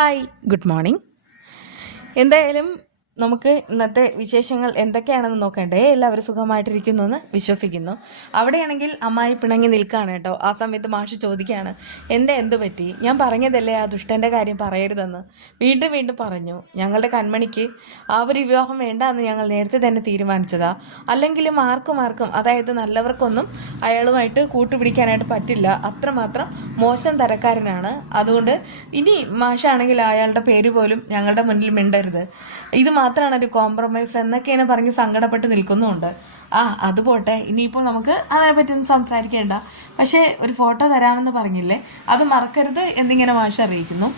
Hi, good morning. എന്തായാലും നമുക്ക് ഇന്നത്തെ വിശേഷങ്ങൾ എന്തൊക്കെയാണെന്ന് നോക്കണ്ടേ. എല്ലാവരും സുഖമായിട്ടിരിക്കുന്നു എന്ന് വിശ്വസിക്കുന്നു. അവിടെയാണെങ്കിൽ അമ്മായി പിണങ്ങി നിൽക്കുകയാണ് കേട്ടോ. ആ സമയത്ത് മാഷ് ചോദിക്കുകയാണ്, എന്ത് പറ്റി? ഞാൻ പറഞ്ഞതല്ലേ ആ ദുഷ്ടൻ്റെ കാര്യം പറയരുതെന്ന്. വീണ്ടും വീണ്ടും പറഞ്ഞു. ഞങ്ങളുടെ കൺമണിക്ക് ആ ഒരു വിവാഹം വേണ്ട എന്ന് ഞങ്ങൾ നേരത്തെ തന്നെ തീരുമാനിച്ചതാ. അല്ലെങ്കിലും ആർക്കും അതായത് നല്ലവർക്കൊന്നും അയാളുമായിട്ട് കൂട്ടുപിടിക്കാനായിട്ട് പറ്റില്ല. അത്രമാത്രം മോശം തരക്കാരനാണ്. അതുകൊണ്ട് ഇനി മാഷാണെങ്കിൽ അയാളുടെ പേര് പോലും ഞങ്ങളുടെ മുന്നിൽ മിണ്ടരുത്. ഇത് മാത്രമാണ് ഒരു കോംപ്രമൈസ് എന്നൊക്കെയാണ് പറഞ്ഞ് സങ്കടപ്പെട്ട് നിൽക്കുന്നുമുണ്ട്. അത് പോട്ടെ, ഇനിയിപ്പോൾ നമുക്ക് അതിനെപ്പറ്റി ഒന്നും സംസാരിക്കേണ്ട. പക്ഷേ ഒരു ഫോട്ടോ തരാമെന്ന് പറഞ്ഞില്ലേ, അത് മറക്കരുത് എന്നിങ്ങനെ മാഷ് അറിയിക്കുന്നു.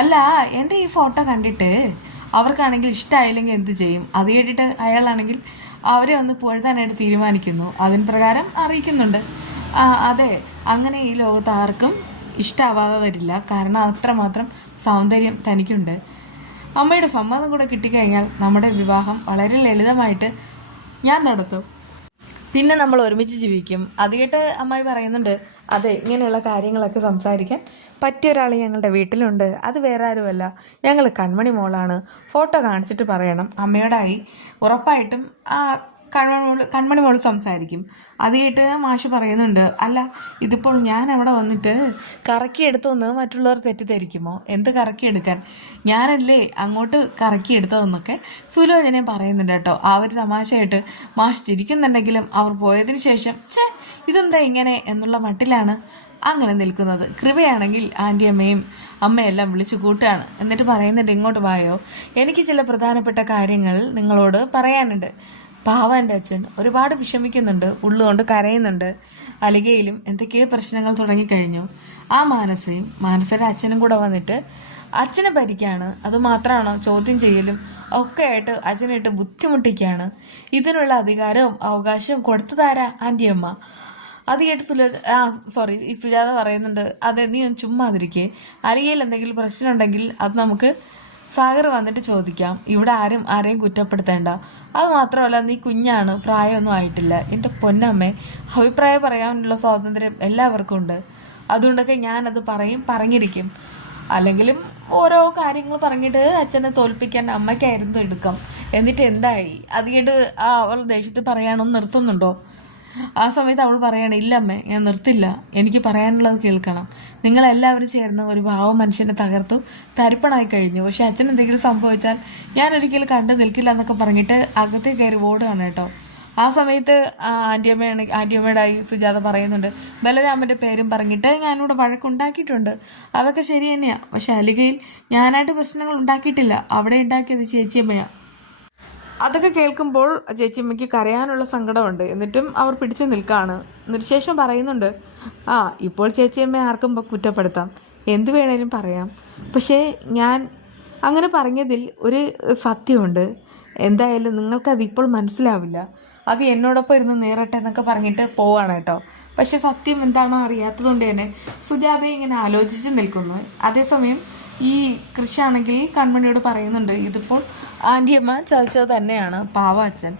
അല്ല, എൻ്റെ ഈ ഫോട്ടോ കണ്ടിട്ട് അവർക്കാണെങ്കിൽ ഇഷ്ടമായില്ലെങ്കിൽ എന്ത് ചെയ്യും? അത് കേട്ടിട്ട് അയാളാണെങ്കിൽ അവരെ ഒന്ന് പുകഴ്ത്താനായിട്ട് തീരുമാനിക്കുന്നു. അതിന് പ്രകാരം അറിയിക്കുന്നുണ്ട്. അതെ, അങ്ങനെ ഈ ലോകത്ത് ആർക്കും ഇഷ്ടമാവാതെ വരില്ല. കാരണം അത്രമാത്രം സൗന്ദര്യം തനിക്കുണ്ട്. അമ്മയുടെ സമ്മതം കൂടെ കിട്ടിക്കഴിഞ്ഞാൽ നമ്മുടെ വിവാഹം വളരെ ലളിതമായിട്ട് ഞാൻ നടത്തും. പിന്നെ നമ്മൾ ഒരുമിച്ച് ജീവിക്കും. അത് കേട്ട് അമ്മായി പറയുന്നുണ്ട്, അതെ, ഇങ്ങനെയുള്ള കാര്യങ്ങളൊക്കെ സംസാരിക്കാൻ പറ്റിയ ഒരാൾ ഞങ്ങളുടെ വീട്ടിലുണ്ട്. അത് വേറെ ആരുമല്ല, ഞങ്ങൾ കൺമണി മോളാണ്. ഫോട്ടോ കാണിച്ചിട്ട് പറയണം. അമ്മയോടായി ഉറപ്പായിട്ടും കൺമണി മോൾ സംസാരിക്കും. അത് കേട്ട് മാഷ് പറയുന്നുണ്ട്, അല്ല, ഇതിപ്പോൾ ഞാൻ അവിടെ വന്നിട്ട് കറക്കിയെടുത്തൊന്ന് മറ്റുള്ളവർ തെറ്റിദ്ധരിക്കുമോ? എന്ത് കറക്കിയെടുക്കാൻ? ഞാനല്ലേ അങ്ങോട്ട് കറക്കിയെടുത്തതെന്നൊക്കെ സുലോചനയും പറയുന്നുണ്ട് കേട്ടോ. ആ ഒരു തമാശയായിട്ട് മാഷ് ചിരിക്കുന്നുണ്ടെങ്കിലും അവർ പോയതിന് ശേഷം ഇതെന്താ ഇങ്ങനെ എന്നുള്ള മട്ടിലാണ് അങ്ങനെ നിൽക്കുന്നത്. കൃപയാണെങ്കിൽ ആൻറ്റിയമ്മയും അമ്മയെല്ലാം വിളിച്ചു കൂട്ടുകയാണ്. എന്നിട്ട് പറയുന്നുണ്ട്, ഇങ്ങോട്ട് വായോ, എനിക്ക് ചില പ്രധാനപ്പെട്ട കാര്യങ്ങൾ നിങ്ങളോട് പറയാനുണ്ട്. പാവ എൻ്റെ അച്ഛൻ ഒരുപാട് വിഷമിക്കുന്നുണ്ട്, ഉള്ളുകൊണ്ട് കരയുന്നുണ്ട്. അലികയിലും എന്തൊക്കെയോ പ്രശ്നങ്ങൾ തുടങ്ങിക്കഴിഞ്ഞു. ആ മാനസയുടെ അച്ഛനും കൂടെ വന്നിട്ട് അച്ഛനെ ഭരിക്കുകയാണ്. അതുമാത്രമാണോ, ചോദ്യം ചെയ്യലും ഒക്കെ ആയിട്ട് അച്ഛനായിട്ട് ബുദ്ധിമുട്ടിക്കുകയാണ്. ഇതിനുള്ള അധികാരവും അവകാശവും കൊടുത്തതാരാ? ആൻറ്റിയമ്മ. അത് കേട്ട് ഈ സുജാത പറയുന്നുണ്ട്, അതെ, നീ ഒന്ന് ചുമ്മാതിരിക്കേ. അലികയിൽ എന്തെങ്കിലും പ്രശ്നം ഉണ്ടെങ്കിൽ അത് നമുക്ക് സാഗർ വന്നിട്ട് ചോദിക്കാം. ഇവിടെ ആരെയും കുറ്റപ്പെടുത്തേണ്ട. അത് മാത്രമല്ല, നീ കുഞ്ഞാണ്, പ്രായമൊന്നും ആയിട്ടില്ല. എൻ്റെ പൊന്നമ്മേ, അഭിപ്രായം പറയാനുള്ള സ്വാതന്ത്ര്യം എല്ലാവർക്കും ഉണ്ട്. അതുകൊണ്ടൊക്കെ ഞാനത് പറഞ്ഞിരിക്കും. അല്ലെങ്കിലും ഓരോ കാര്യങ്ങൾ പറഞ്ഞിട്ട് അച്ഛനെ തോൽപ്പിക്കാൻ അമ്മയ്ക്കായിരുന്നു എടുക്കാം. എന്നിട്ട് എന്തായി? അത് കേട്ട് അവൾ ദേഷ്യത്തിൽ പറയാനൊന്നും നിർത്തുന്നുണ്ടോ? ആ സമയത്ത് അവൾ പറയാണ്, ഇല്ലമ്മേ, ഞാൻ നിർത്തില്ല, എനിക്ക് പറയാനുള്ളത് കേൾക്കണം. നിങ്ങളെല്ലാവരും ചേർന്ന് ഒരു പാവം മനുഷ്യനെ തകർത്തു തരിപ്പണായി കഴിഞ്ഞു. പക്ഷെ അച്ഛൻ എന്തെങ്കിലും സംഭവിച്ചാൽ ഞാൻ ഒരിക്കലും കണ്ടു നിൽക്കില്ല എന്നൊക്കെ പറഞ്ഞിട്ട് അകത്തേ കയറി ഓടുകയാണ് കേട്ടോ. ആ സമയത്ത് ആൻറ്റിയമ്മയുടെ സുജാത പറയുന്നുണ്ട്, ബലരാമൻ്റെ പേരും പറഞ്ഞിട്ട് ഞാനിവിടെ വഴക്കുണ്ടാക്കിയിട്ടുണ്ട്. അതൊക്കെ ശരി തന്നെയാണ്. പക്ഷെ അലികയിൽ ഞാനായിട്ട് പ്രശ്നങ്ങൾ ഉണ്ടാക്കിയിട്ടില്ല. അവിടെ ഉണ്ടാക്കിയത് ചേച്ചിയമ്മയാണ്. അതൊക്കെ കേൾക്കുമ്പോൾ ചേച്ചിയമ്മയ്ക്ക് കരയാനുള്ള സങ്കടമുണ്ട്. എന്നിട്ടും അവർ പിടിച്ചു നിൽക്കുകയാണ്. എന്നിട്ട് ശേഷം പറയുന്നുണ്ട്, ഇപ്പോൾ ചേച്ചിയമ്മ ആർക്കും കുറ്റപ്പെടുത്താം, എന്ത് വേണേലും പറയാം. പക്ഷേ ഞാൻ അങ്ങനെ പറഞ്ഞതിൽ ഒരു സത്യമുണ്ട്. എന്തായാലും നിങ്ങൾക്കത് ഇപ്പോൾ മനസ്സിലാവില്ല. അത് എന്നോടൊപ്പം ഇരുന്ന് നേരട്ടെ എന്നൊക്കെ പറഞ്ഞിട്ട് പോവാണ് കേട്ടോ. പക്ഷെ സത്യം എന്താണോ അറിയാത്തതുകൊണ്ട് തന്നെ സുജാത ഇങ്ങനെ ആലോചിച്ച് നിൽക്കുന്നു. അതേസമയം ഈ കൃഷിയാണെങ്കിൽ കൺമണിയോട് പറയുന്നുണ്ട്, ഇതിപ്പോൾ ആൻറ്റിയമ്മ ചതിച്ചത് തന്നെയാണ്, പാവ അച്ഛൻ.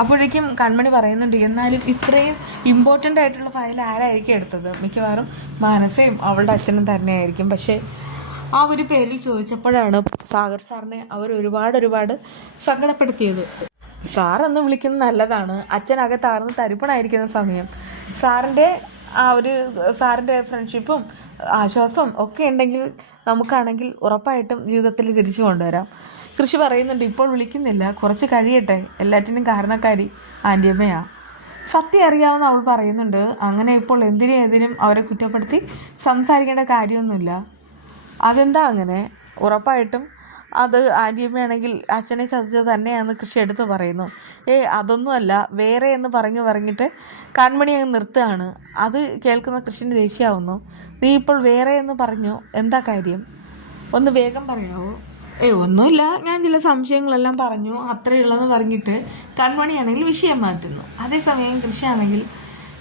അപ്പോഴേക്കും കൺമണി പറയുന്നുണ്ട്, എന്നാലും ഇത്രയും ഇമ്പോർട്ടൻ്റ് ആയിട്ടുള്ള ഫയൽ ആരായിരിക്കും എടുത്തത്? മിക്കവാറും മാനസയും അവളുടെ അച്ഛനും തന്നെയായിരിക്കും. പക്ഷേ ആ ഒരു പേരിൽ ചോദിച്ചപ്പോഴാണ് സാഗർ സാറിനെ അവർ ഒരുപാട് സങ്കടപ്പെടുത്തിയത്. സാർ ഒന്ന് വിളിക്കുന്നത് നല്ലതാണ്. അച്ഛനകത്താർന്ന് തരിപ്പണായിരിക്കുന്ന സമയം സാറിൻ്റെ ഫ്രണ്ട്ഷിപ്പും ആശ്വാസവും ഒക്കെ ഉണ്ടെങ്കിൽ നമുക്കാണെങ്കിൽ ഉറപ്പായിട്ടും ജീവിതത്തിൽ തിരിച്ചു കൊണ്ടുവരാം. കൃഷി പറയുന്നുണ്ട്, ഇപ്പോൾ വിളിക്കുന്നില്ല, കുറച്ച് കഴിയട്ടെ, എല്ലാറ്റിനും കാരണക്കാരി ആൻറ്റിയമ്മയാണ്. സത്യം അറിയാവുന്ന അവൾ പറയുന്നുണ്ട്, അങ്ങനെ ഇപ്പോൾ എന്തിനും അവരെ കുറ്റപ്പെടുത്തി സംസാരിക്കേണ്ട കാര്യമൊന്നുമില്ല. അതെന്താ അങ്ങനെ? ഉറപ്പായിട്ടും അത് ആൻറ്റിയമ്മയാണെങ്കിൽ അച്ഛനെ ചതിച്ചത് തന്നെയാണെന്ന് കൃഷി എടുത്ത് പറയുന്നു. അതൊന്നുമല്ല, വേറെ എന്ന് പറഞ്ഞിട്ട് കൺമണി അങ്ങ് നിർത്തുകയാണ്. അത് കേൾക്കുന്ന കൃഷിന് ദേഷ്യമാവുന്നു. നീ ഇപ്പോൾ വേറെ എന്ന് പറഞ്ഞു, എന്താ കാര്യം? ഒന്ന് വേഗം പറയാവോ? ഒന്നുമില്ല, ഞാൻ ചില സംശയങ്ങളെല്ലാം പറഞ്ഞു, അത്രയുള്ളതെന്ന് പറഞ്ഞിട്ട് കൺമണിയാണെങ്കിൽ വിഷയം മാറ്റുന്നു. അതേസമയം കൃഷിയാണെങ്കിൽ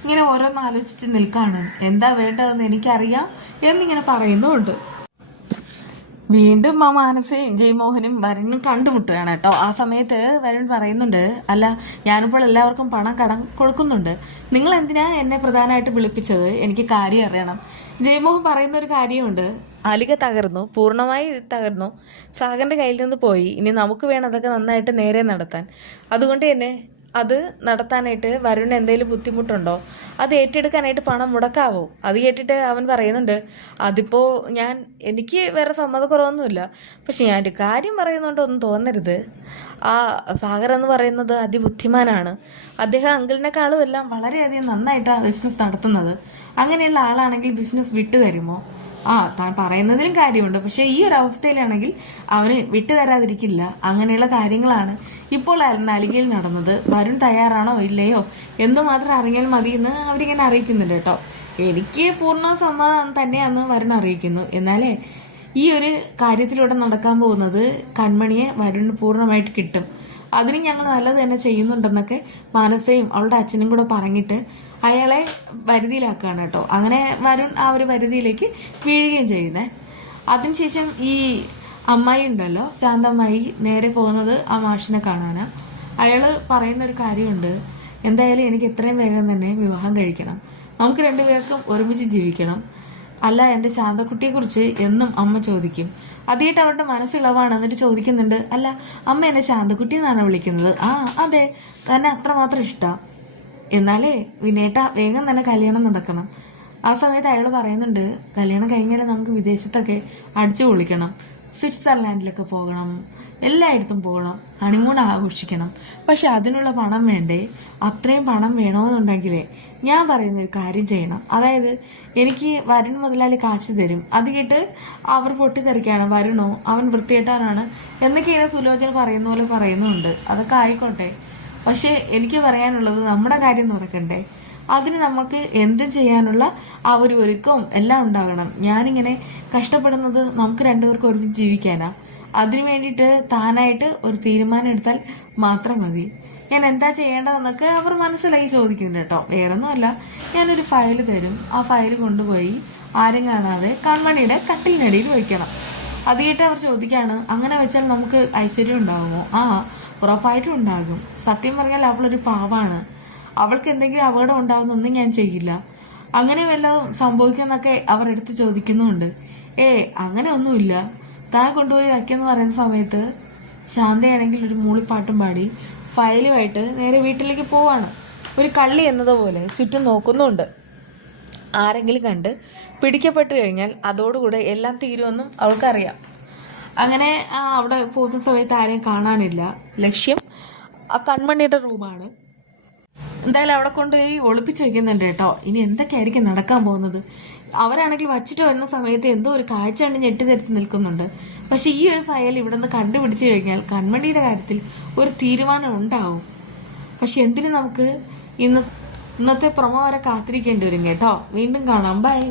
ഇങ്ങനെ ഓരോന്ന് ആലോചിച്ച് നിൽക്കുകയാണ്. എന്താ വേണ്ടതെന്ന് എനിക്കറിയാം എന്നിങ്ങനെ പറയുന്നുമുണ്ട്. വീണ്ടും മാനസയും ജയ്മോഹനും വരുണും കണ്ടുമുട്ടുകയാണ് കേട്ടോ. ആ സമയത്ത് വരുൺ പറയുന്നുണ്ട്, അല്ല, ഞാനിപ്പോൾ എല്ലാവർക്കും പണം കടം കൊടുക്കുന്നുണ്ട്, നിങ്ങൾ എന്തിനാ എന്നെ പ്രധാനമായിട്ട് വിളിപ്പിച്ചത്? എനിക്ക് കാര്യം അറിയണം. ജയ്മോഹൻ പറയുന്ന ഒരു കാര്യമുണ്ട്, അലിക തകർന്നു, പൂർണ്ണമായി തകർന്നു. സാഗറിൻ്റെ കയ്യിൽ നിന്ന് പോയി. ഇനി നമുക്ക് വേണം അതൊക്കെ നന്നായിട്ട് നേരെ നടത്താൻ. അതുകൊണ്ട് തന്നെ അത് നടത്താനായിട്ട് വരുണിന് എന്തെങ്കിലും ബുദ്ധിമുട്ടുണ്ടോ, അത് ഏറ്റെടുക്കാനായിട്ട് പണം മുടക്കാവോ? അത് കേട്ടിട്ട് അവൻ പറയുന്നുണ്ട്, അതിപ്പോൾ എനിക്ക് വേറെ സമ്മതക്കുറവൊന്നുമില്ല, പക്ഷെ ഞാനൊരു കാര്യം പറയുന്നുണ്ട്, ഒന്നും തോന്നരുത്. ആ സാഗർ എന്ന് പറയുന്നത് അതിബുദ്ധിമാനാണ്. അദ്ദേഹം അങ്കിളിനെക്കാളും എല്ലാം വളരെയധികം നന്നായിട്ടാണ് ബിസിനസ് നടത്തുന്നത്. അങ്ങനെയുള്ള ആളാണെങ്കിൽ ബിസിനസ് വിട്ടു തരുമോ? താൻ പറയുന്നതിലും കാര്യമുണ്ട്, പക്ഷെ ഈ ഒരു അവസ്ഥയിലാണെങ്കിൽ അവന് വിട്ടുതരാതിരിക്കില്ല. അങ്ങനെയുള്ള കാര്യങ്ങളാണ് ഇപ്പോൾ നലികയിൽ നടന്നത്. വരുൺ തയ്യാറാണോ ഇല്ലയോ എന്തുമാത്രം അറിഞ്ഞാൽ മതി എന്ന് അവരിങ്ങനെ അറിയിക്കുന്നുണ്ട് കേട്ടോ. എനിക്ക് പൂർണ്ണ സമ്മതം തന്നെയാണെന്ന് വരുൺ അറിയിക്കുന്നു. എന്നാലേ ഈ ഒരു കാര്യത്തിലൂടെ നടക്കാൻ പോകുന്നത് കൺമണിയെ വരുണിന് പൂർണ്ണമായിട്ട് കിട്ടും. അതിന് ഞങ്ങൾ നല്ലത് തന്നെ ചെയ്യുന്നുണ്ടെന്നൊക്കെ മാനസയും അവളുടെ അച്ഛനും കൂടെ പറഞ്ഞിട്ട് അയാളെ വരുതിയിലാക്കുകയാണ് കേട്ടോ. അങ്ങനെ വരുൺ ആ ഒരു വരുതിയിലേക്ക് വീഴുകയും ചെയ്യുന്നേ. അതിനുശേഷം ഈ അമ്മായി ഉണ്ടല്ലോ, ശാന്തമ്മായി, നേരെ പോകുന്നത് ആ മാഷിനെ കാണാനാ. അയാൾ പറയുന്നൊരു കാര്യമുണ്ട്, എന്തായാലും എനിക്ക് എത്രയും വേഗം തന്നെ വിവാഹം കഴിക്കണം, നമുക്ക് രണ്ടുപേർക്കും ഒരുമിച്ച് ജീവിക്കണം. അല്ല, എൻ്റെ ശാന്തക്കുട്ടിയെക്കുറിച്ച് എന്നും അമ്മ ചോദിക്കും. അതായിട്ട് അവരുടെ മനസ്സിളവാണ്. എന്നിട്ട് ചോദിക്കുന്നുണ്ട്, അല്ല അമ്മ എന്നെ ശാന്തക്കുട്ടി എന്നാണ് വിളിക്കുന്നത്? അതെ, തന്നെ അത്രമാത്രം ഇഷ്ടമാണ്. എന്നാലേ വിനേട്ട വേഗം തന്നെ കല്യാണം നടക്കണം. ആ സമയത്ത് അയാൾ പറയുന്നുണ്ട്, കല്യാണം കഴിഞ്ഞാൽ നമുക്ക് വിദേശത്തൊക്കെ അടിച്ചു പൊളിക്കണം, സ്വിറ്റ്സർലാൻഡിലൊക്കെ പോകണം, എല്ലായിടത്തും പോകണം, ഹണിമൂൺ ആഘോഷിക്കണം. പക്ഷെ അതിനുള്ള പണം വേണ്ടേ? അത്രയും പണം വേണമെന്നുണ്ടെങ്കിലേ ഞാൻ പറയുന്നൊരു കാര്യം ചെയ്യണം. അതായത് എനിക്ക് വരുൺ മുതലാളി കാശ് തരും. അത് കേട്ട് അവർ പൊട്ടിത്തെറിക്കുകയാണ്. വരുണോ അവൻ വൃത്തികെട്ടാനാണ് എന്നൊക്കെയാണ് സുലോചന പറയുന്ന പോലെ പറയുന്നുണ്ട്. അതൊക്കെ ആയിക്കോട്ടെ, പക്ഷെ എനിക്ക് പറയാനുള്ളത് നമ്മുടെ കാര്യം നടക്കണ്ടേ? അതിന് നമുക്ക് എന്തും ചെയ്യാനുള്ള ആ ഒരു ഒരുക്കവും എല്ലാം ഉണ്ടാകണം. ഞാനിങ്ങനെ കഷ്ടപ്പെടുന്നത് നമുക്ക് രണ്ടുപേർക്കും ഒരുമിച്ച് ജീവിക്കാനാ. അതിനു വേണ്ടിയിട്ട് താനായിട്ട് ഒരു തീരുമാനം എടുത്താൽ മാത്രം മതി. ഞാൻ എന്താ ചെയ്യേണ്ടതെന്നൊക്കെ അവർ മനസ്സിലായി ചോദിക്കുന്നുണ്ട് കേട്ടോ. വേറൊന്നുമല്ല, ഞാനൊരു ഫയൽ തരും. ആ ഫയൽ കൊണ്ടുപോയി ആരും കാണാതെ കൺമണിയുടെ കട്ടിലിനടിയിൽ വയ്ക്കണം. അത് കേട്ട് അവർ ചോദിക്കാണ്, അങ്ങനെ വെച്ചാൽ നമുക്ക് ഐശ്വര്യം ഉണ്ടാകുമോ? ഉറപ്പായിട്ടും ഉണ്ടാകും. സത്യം പറഞ്ഞാൽ അവളൊരു പാവാണ്. അവൾക്ക് എന്തെങ്കിലും അപകടം ഉണ്ടാവുന്നൊന്നും ഞാൻ ചെയ്യില്ല. അങ്ങനെ വല്ലതും സംഭവിക്കുമെന്നൊക്കെ അവർ എടുത്ത് ചോദിക്കുന്നുണ്ട്. അങ്ങനെ ഒന്നുമില്ല. താൻ കൊണ്ടുപോയി വയ്ക്കെന്ന് പറയുന്ന സമയത്ത് ശാന്തയാണെങ്കിൽ ഒരു മൂളിപ്പാട്ടും പാടി ഫയലുമായിട്ട് നേരെ വീട്ടിലേക്ക് പോവാണ്. ഒരു കള്ളി എന്നതുപോലെ ചുറ്റും നോക്കുന്നുണ്ട്. ആരെങ്കിലും കണ്ട് പിടിക്കപ്പെട്ടു കഴിഞ്ഞാൽ അതോടുകൂടെ എല്ലാം തീരുമെന്നും അവൾക്കറിയാം. അങ്ങനെ അവിടെ പോകുന്ന സമയത്ത് ആരെയും കാണാനില്ല. ലക്ഷ്യം ആ കൺമണിയുടെ റൂമാണ്. എന്തായാലും അവിടെ കൊണ്ടുപോയി ഒളിപ്പിച്ച് വെക്കുന്നുണ്ട് കേട്ടോ. ഇനി എന്തൊക്കെയായിരിക്കും നടക്കാൻ പോകുന്നത്? അവരാണെങ്കിൽ വച്ചിട്ട് വരുന്ന സമയത്ത് എന്തോ ഒരു കാഴ്ച കണ്ട് ഞെട്ടിധരിച്ച് നിൽക്കുന്നുണ്ട്. പക്ഷെ ഈ ഒരു ഫയൽ ഇവിടെ നിന്ന് കണ്ടുപിടിച്ചു കഴിഞ്ഞാൽ കൺമണിയുടെ കാര്യത്തിൽ ഒരു തീരുമാനം ഉണ്ടാവും. പക്ഷെ എന്തിനു നമുക്ക് ഇന്നത്തെ പ്രൊമോ വരെ കാത്തിരിക്കേണ്ടി വരും കേട്ടോ. വീണ്ടും കാണാം. ബൈ.